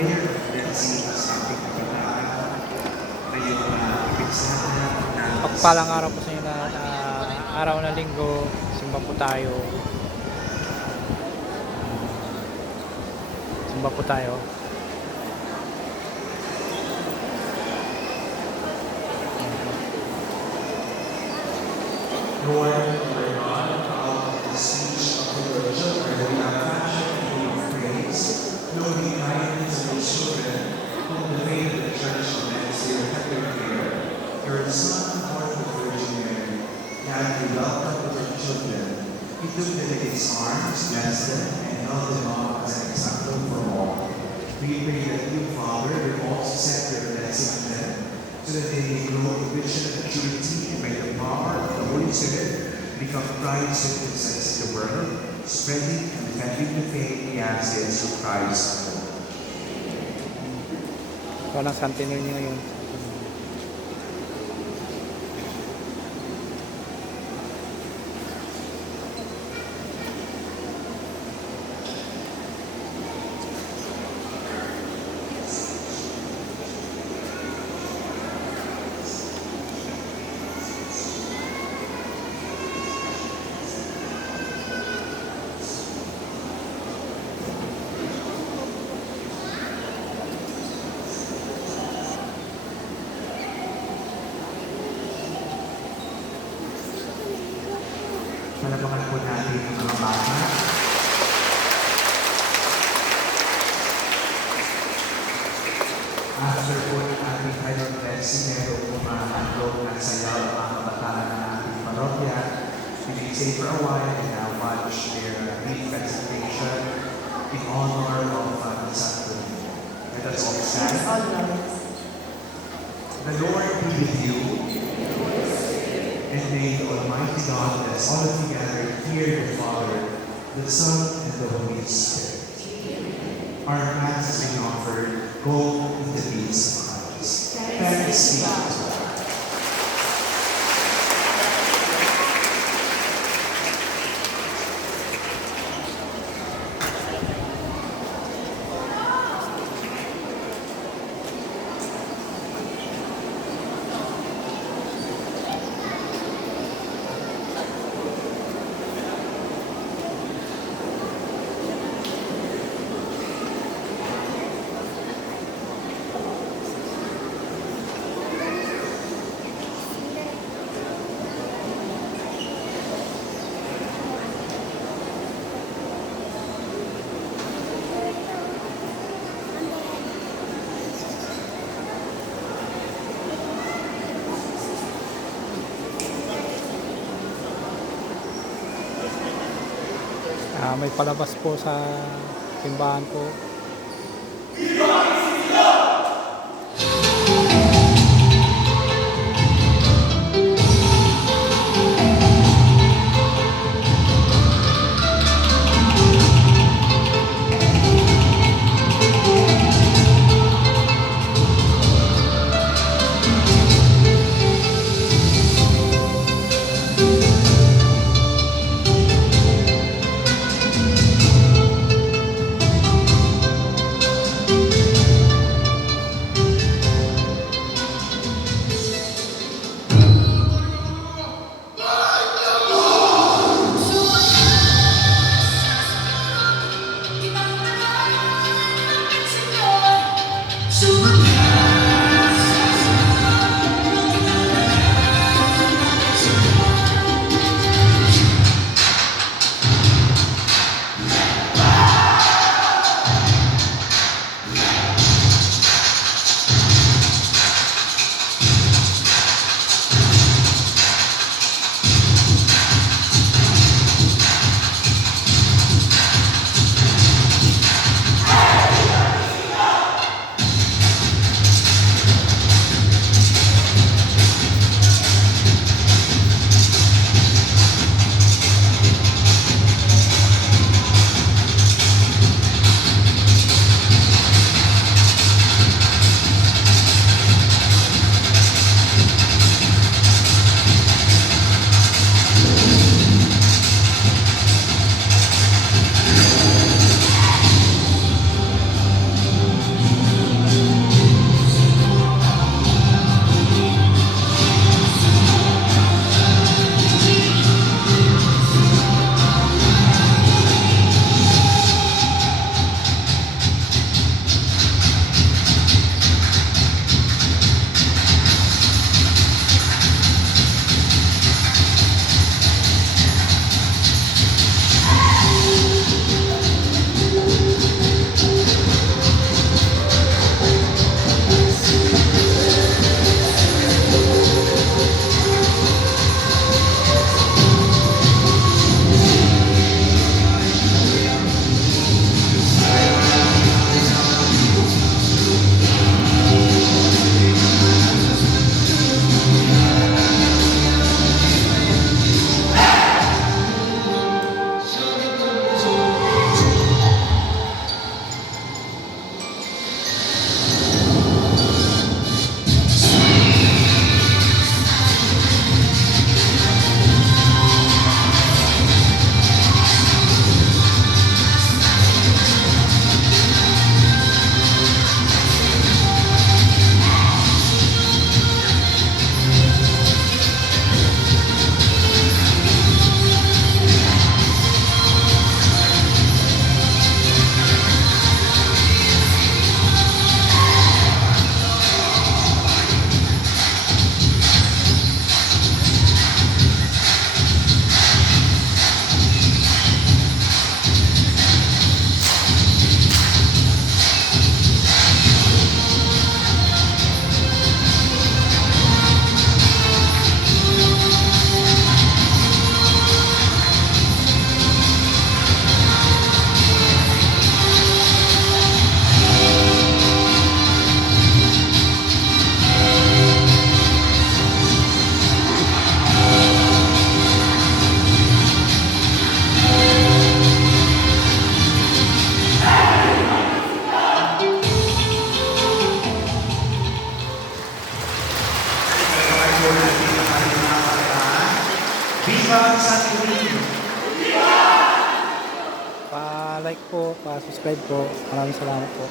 prayer of blessing sa ating kabataan. Ngayong ipigsama na Pagpalang araw po sa inyo lahat. Araw na linggo, simba po tayo. Simba po tayo. Lord, my God, out of the speech of the virgin, I will not fashion a name of praise, no the kindness of your children, whom the faith of the church commends your heavenly care. Your Son, born of the Virgin Mary, gladly welcomed the little children. He took them in his arms, blessed them, and held them up as an example for all. We pray that you, Father, will also set your blessing on them, so that they may grow in vision of maturity and by the power of the Holy Spirit become Christ's witnesses to the world, spreading and defending the faith we ask in through Christ. Walang Santo Niño ngayon. Malabakan po natin ang mga bata. After po ng ating final blessing, meron po mga handog at sayaw ang mga kabataan ng ating parokya. We will stay for a while and now watch their brief presentation in honor of the Santo. Let us all stand. The Lord be with you. And may the Almighty God bless all of you gathered here, the Father, the Son, and the Holy Spirit. Our Mass has been offered. Go in the peace of Christ. Thanks be to God. May palabas po sa simbahan po. para sa ating video. Pa-like po, pa-subscribe po. Maraming salamat po.